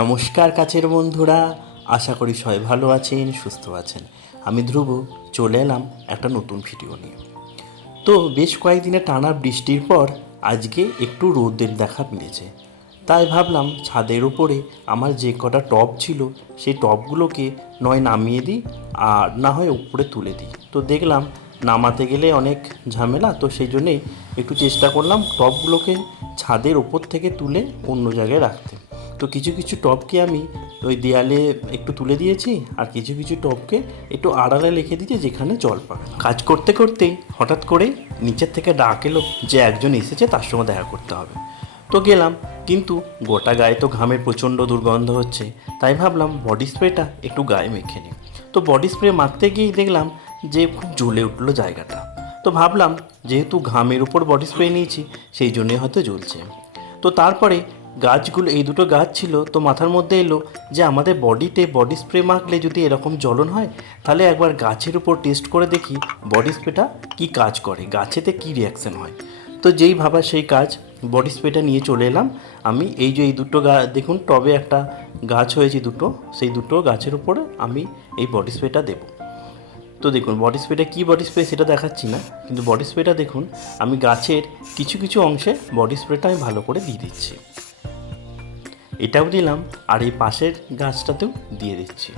নমস্কার কাছের বন্ধুরা, আশা করি সবাই ভালো আছেন, সুস্থ আছেন। আমি ধ্রুব, চলে এলাম একটা নতুন ভিডিও নিয়ে। তো বেশ কয়েকদিনে টানা বৃষ্টির পর আজকে একটু রোদের দেখা মিলেছে। তাই ভাবলাম ছাদের উপরে আমার যে কটা টব ছিল, সেই টবগুলোকে নয় নামিয়ে দিই আর না হয় উপরে তুলে দিই। তো দেখলাম নামাতে গেলে অনেক ঝামেলা, তো সেই জন্যেই একটু চেষ্টা করলাম টবগুলোকে ছাদের ওপর থেকে তুলে অন্য জায়গায় রাখতে। তো কিছু কিছু টবকে আমি ওই দেয়ালে একটু তুলে দিয়েছি, আর কিছু কিছু টবকে একটু আড়ালে লিখে দিয়েছি যেখানে জল পাবে কাজ করতে করতেই হঠাৎ করেই নিচের থেকে ডাক এলো যে একজন এসেছে, তার সঙ্গে দেখা করতে হবে। তো গেলাম, কিন্তু গোটা গায়ে তো ঘামের প্রচণ্ড দুর্গন্ধ হচ্ছে। তাই ভাবলাম বডি স্প্রেটা একটু গায়ে মেখে নিই। তো বডি স্প্রে মারতে গিয়েই দেখলাম যে খুব জ্বলে উঠল জায়গাটা। তো ভাবলাম, যেহেতু ঘামের উপর বডি স্প্রে নিয়েছি, সেই জন্যই হয়তো জ্বলছে। তো তারপরে গাছগুলো, এই দুটো গাছ ছিল, তো মাথার মধ্যে এলো যে আমাদের বডিতে বডি স্প্রে মাখলে যদি এরকম জ্বলন হয়, তাহলে একবার গাছের উপর টেস্ট করে দেখি বডি স্প্রেটা কী কাজ করে, গাছেতে কী রিয়াকশন হয়। তো যেই ভাবা সেই কাজ, বডি স্প্রেটা নিয়ে চলে এলাম। আমি এই যে এই দুটো গা, দেখুন টবে একটা গাছ হয়েছে দুটো, সেই দুটো গাছের উপরে আমি এই বডি স্প্রেটা দেবো। তো দেখুন, বডি স্প্রেটা কী বডি স্প্রে সেটা দেখাচ্ছি না, কিন্তু বডি স্প্রেটা দেখুন, আমি গাছের কিছু কিছু অংশে বডি স্প্রেটা আমি ভালো করে দিয়ে দিচ্ছি। এটাও দিলাম আর এই পাশের গাছটাতেও দিয়ে দিচ্ছি।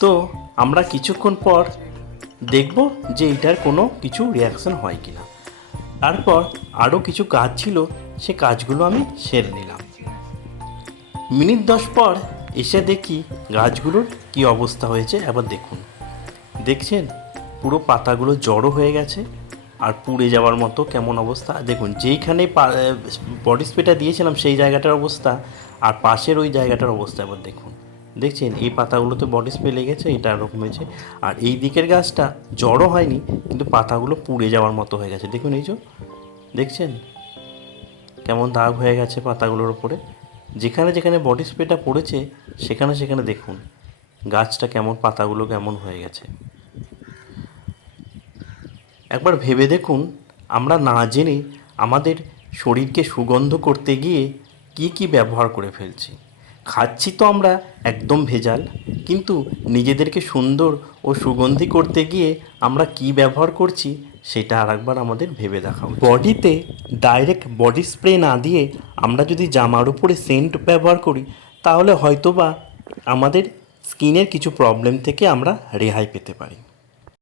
তো আমরা কিছুক্ষণ পর দেখব যে এটার কোনো কিছু রিয়াকশন হয় কি না তারপর আরও কিছু কাজ ছিল, সে কাজগুলো আমি সেরে নিলাম। মিনিট দশ পর এসে দেখি গাছগুলোর কি অবস্থা হয়েছে, এবার দেখুন। দেখছেন, পুরো পাতাগুলো জড়ো হয়ে গেছে আর পুড়ে যাওয়ার মতো কেমন অবস্থা? দেখুন, যেইখানে বডি স্প্রেটা দিয়েছিলাম, সেই জায়গাটার অবস্থা। আর পাশের ওই জায়গাটার অবস্থা এবার দেখুন। দেখছেন, এই পাতাগুলোতে বডি স্প্রে লেগেছে, এটা এরকম হয়েছে। আর এই দিকের গাছটা জড়ো হয়নি, কিন্তু পাতাগুলো পুড়ে যাওয়ার মতো হয়ে গেছে। দেখুন এই যে, দেখছেন? কেমন দাগ হয়ে গেছে পাতাগুলোর উপরে। যেখানে যেখানে বডি স্প্রেটা পড়েছে, সেখানে সেখানে দেখুন, গাছটা কেমন, পাতাগুলো কেমন হয়ে গেছে। একবার ভেবে দেখুন, আমরা না জেনে আমাদের শরীরকে সুগন্ধ করতে গিয়ে কি কি ব্যবহার করে ফেলছি। খাচ্ছি তো আমরা একদম ভেজাল, কিন্তু নিজেদেরকে সুন্দর ও সুগন্ধি করতে গিয়ে আমরা কি ব্যবহার করছি, সেটা আরেকবার আমাদের ভেবে দেখা বডিতে ডাইরেক্ট বডি স্প্রে না দিয়ে আমরা যদি জামার উপরে সেন্ট ব্যবহার করি, তাহলে হয়তোবা আমাদের স্কিনের কিছু প্রবলেম থেকে আমরা রেহাই পেতে পারি।